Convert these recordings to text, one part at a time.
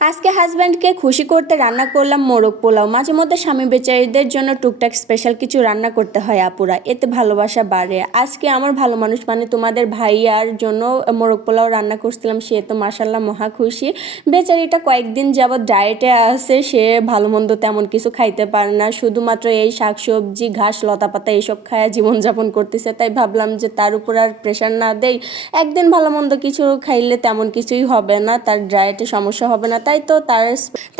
আজকে হাজব্যান্ডকে খুশি করতে রান্না করলাম মোরগ পোলাও। মাঝে মধ্যে স্বামী বেচারীদের জন্য টুকটাক স্পেশাল কিছু রান্না করতে হয় আপুরা, এতে ভালোবাসা বাড়ে। আজকে আমার ভালো মানুষ মানে তোমাদের ভাইয়ার জন্য মোরগ পোলাও রান্না করছিলাম, সে তো মাসাল্লাহ মহা খুশি। বেচারিটা কয়েকদিন যাবৎ ডায়েটে আছে, সে ভালো মন্দ তেমন কিছু খাইতে পারে না, শুধুমাত্র এই শাকসবজি ঘাস লতাপাতা এইসব খায়া জীবনযাপন করতেছে। তাই ভাবলাম যে তার উপর আর প্রেশার না দেই, একদিন ভালো মন্দ কিছু খাইলে তেমন কিছুই হবে না, তার ডায়েটে সমস্যা হবে না। তাই তো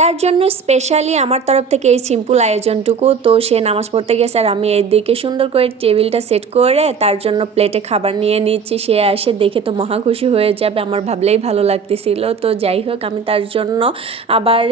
তার জন্য স্পেশালি আমার তরফ থেকে এই সিম্পল আয়োজনটুকু। তো সে নামাজ পড়তে গেছে আর আমি এইদিকে সুন্দর করে টেবিলটা সেট করে তার জন্য প্লেটে খাবার নিয়ে নিচ্ছি। সে আসে দেখে তো মহা খুশি হয়ে যাবে, আমার ভাবলেই ভালো লাগতেছিল। তো যাই হোক, আমি তার জন্য আবার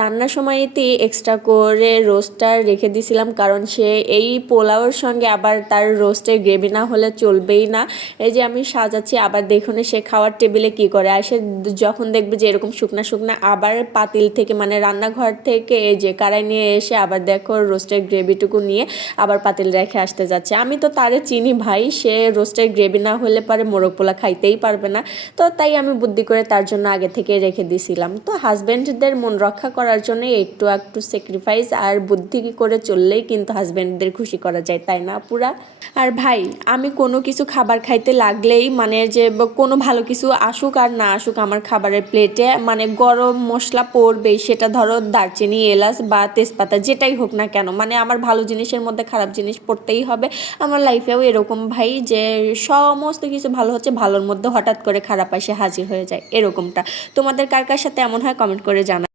রান্নার সময়তেই এক্সট্রা করে রোস্টটা রেখে দিয়েছিলাম, কারণ সে এই পোলাওর সঙ্গে আবার তার রোস্টের গ্রেভি না হলে চলবেই না। এই যে আমি সাজাচ্ছি, আবার দেখুন সে খাওয়ার টেবিলে কি করে আসে, যখন দেখবে যে এরকম শুকনা শুকনা, আবার পাতিল থেকে মানে রান্নাঘর থেকে এই যে কড়াই নিয়ে এসে আবার দেখো রোস্টের গ্রেভিটুকু নিয়ে আবার পাতিল রেখে আসতে যাচ্ছে। আমি তো তারে চিনি ভাই, সে রোস্টের গ্রেভি না হলে পরে মোরগ পোলা খাইতেই পারবে না। তো তাই আমি বুদ্ধি করে তার জন্য আগে থেকে রেখে দিয়েছিলাম। তো হাজব্যান্ডদের মন রক্ষা করার জন্য একটু একটু স্যাক্রিফাইস আর বুদ্ধি করে চললেই কিন্তু হাজব্যান্ডদের খুশি করা যায়, তাই না পুরা? আর ভাই, আমি কোনো কিছু খাবার খাইতে লাগলেই মানে যে কোনো ভালো কিছু আসুক আর না আসুক আমার খাবারের প্লেটে, মানে গরম মশলা পড়বেই, সেটা ধরো দারচিনি এলাচ বা তেজপাতা যেটাই হোক না কেন, মানে আমার ভালো জিনিসের মধ্যে খারাপ জিনিস পড়তেই হবে। আমার লাইফেও এরকম ভাই, যে সমস্ত কিছু ভালো হচ্ছে, ভালোর মধ্যে হঠাৎ করে খারাপ এসে হাজির হয়ে যায়, এরকমটা। তোমাদের কার কার সাথে এমন হয় কমেন্ট করে জানা।